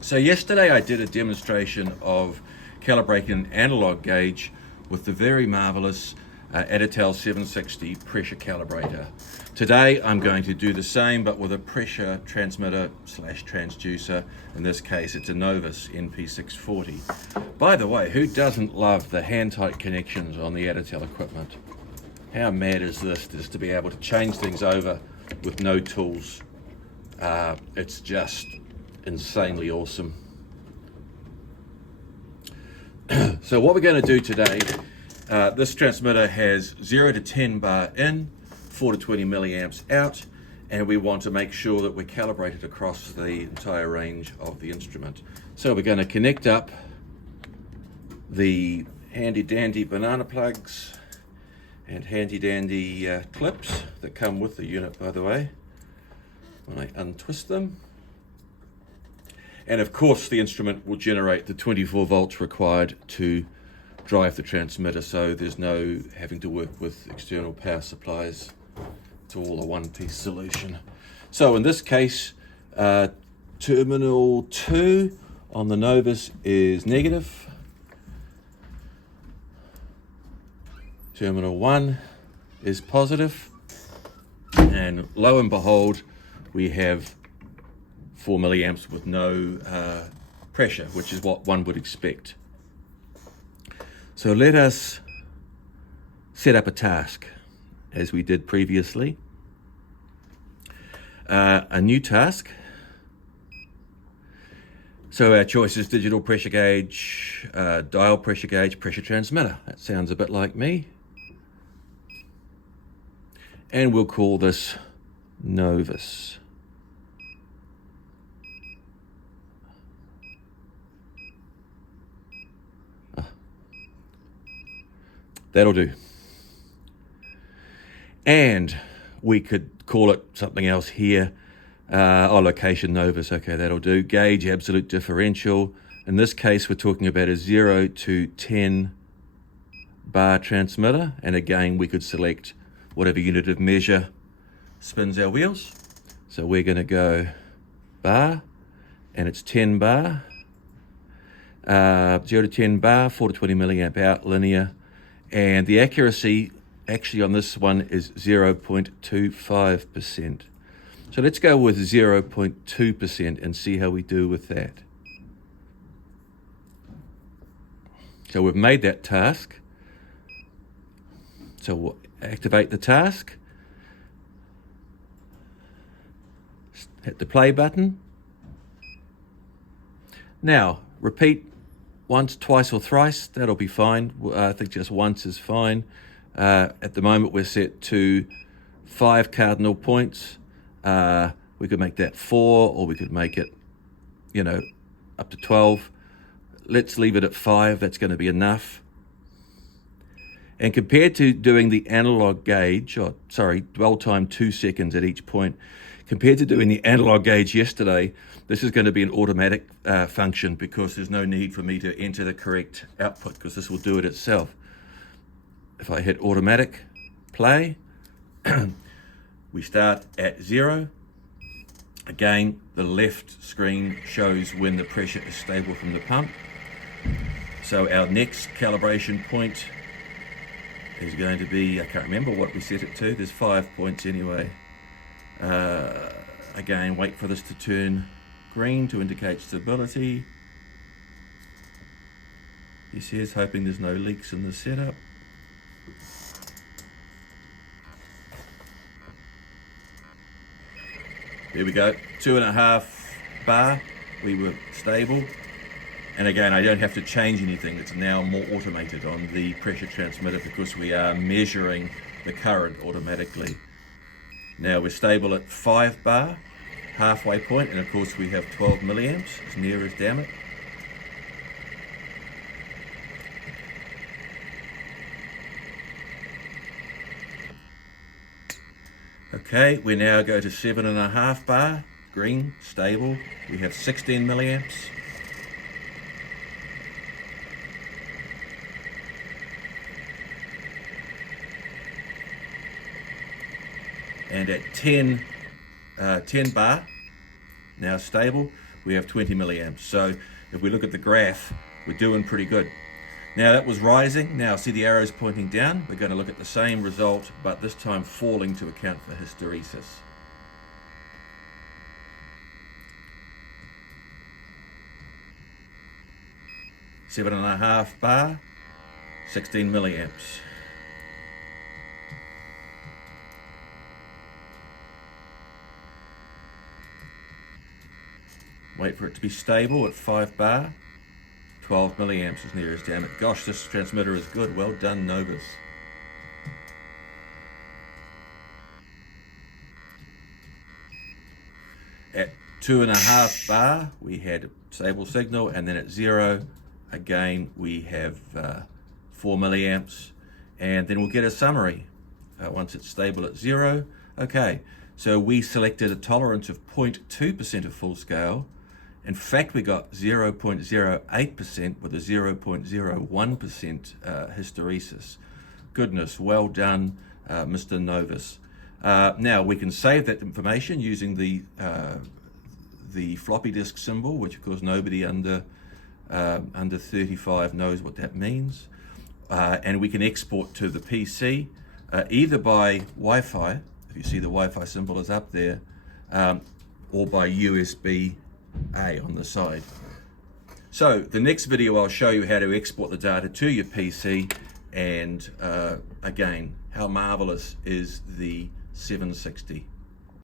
So yesterday I did a demonstration of calibrating an analog gauge with the very marvelous Additel 760 pressure calibrator. Today I'm going to do the same but with a pressure transmitter slash transducer. In this case it's a Novus NP640. By the way, who doesn't love the hand-tight connections on the Additel equipment? How mad is this, just to be able to change things over with no tools? It's just insanely awesome. So what we're going to do today, this transmitter has 0 to 10 bar in, 4 to 20 milliamps out, and we want to make sure that we're calibrated across the entire range of the instrument. So we're going to connect up the handy dandy banana plugs and handy dandy clips that come with the unit, by the way, when I untwist them. And of course the instrument will generate the 24 volts required to drive the transmitter, so there's no having to work with external power supplies. It's all a one-piece solution. So in this case, terminal 2 on the Novus is negative. Terminal 1 is positive. And lo and behold, we have 4 milliamps with no pressure, which is what one would expect. So let us set up a task as we did previously. A new task. So our choice is digital pressure gauge, dial pressure gauge, pressure transmitter. That sounds a bit like me. And we'll call this Novus. That'll do. And we could call it something else here. Location Novus, okay, that'll do. Gauge absolute differential. In this case, we're talking about a 0 to 10 bar transmitter. And again, we could select whatever unit of measure spins our wheels. So we're going to go bar, and it's 10 bar. 0 to 10 bar, 4 to 20 milliamp out, linear. And the accuracy actually on this one is 0.25%. So let's go with 0.2% and see how we do with that. So we've made that task. So we'll activate the task. Hit the play button. Now, repeat once, twice, or thrice. That'll be fine. I think just once is fine. At the moment, we're set to 5 cardinal points. We could make that 4, or we could make it, up to 12. Let's leave it at 5. That's going to be enough. And compared to doing the analog gauge, dwell time 2 seconds at each point, compared to doing the analog gauge yesterday, this is going to be an automatic function, because there's no need for me to enter the correct output, because this will do it itself. If I hit automatic, play, we start at 0. Again, the left screen shows when the pressure is stable from the pump. So our next calibration point is going to be, I can't remember what we set it to, there's 5 points anyway. Again, wait for this to turn green to indicate stability. He says, hoping there's no leaks in the setup. There we go, 2.5 bar, we were stable. And again, I don't have to change anything, it's now more automated on the pressure transmitter, because we are measuring the current automatically. Now we're stable at 5 bar, halfway point, and of course we have 12 milliamps, as near as damn it. Okay, we now go to 7.5 bar, green, stable. We have 16 milliamps. And at 10 bar, now stable, we have 20 milliamps. So if we look at the graph, we're doing pretty good. Now that was rising. Now see the arrows pointing down. We're going to look at the same result, but this time falling to account for hysteresis. Seven and a half bar, 16 milliamps. Wait for it to be stable at 5 bar. 12 milliamps as near as damn it. Gosh, this transmitter is good. Well done, Novus. At 2.5 bar, we had a stable signal, and then at 0, again, we have 4 milliamps, and then we'll get a summary once it's stable at 0. Okay, so we selected a tolerance of 0.2% of full scale. In fact, we got 0.08% with a 0.01% hysteresis. Goodness, well done, Mr. Novus. Now we can save that information using the floppy disk symbol, which of course nobody under 35 knows what that means. And we can export to the PC either by Wi-Fi, if you see the Wi-Fi symbol is up there, or by USB-A on the side. So the next video I'll show you how to export the data to your PC, and again, how marvelous is the 760.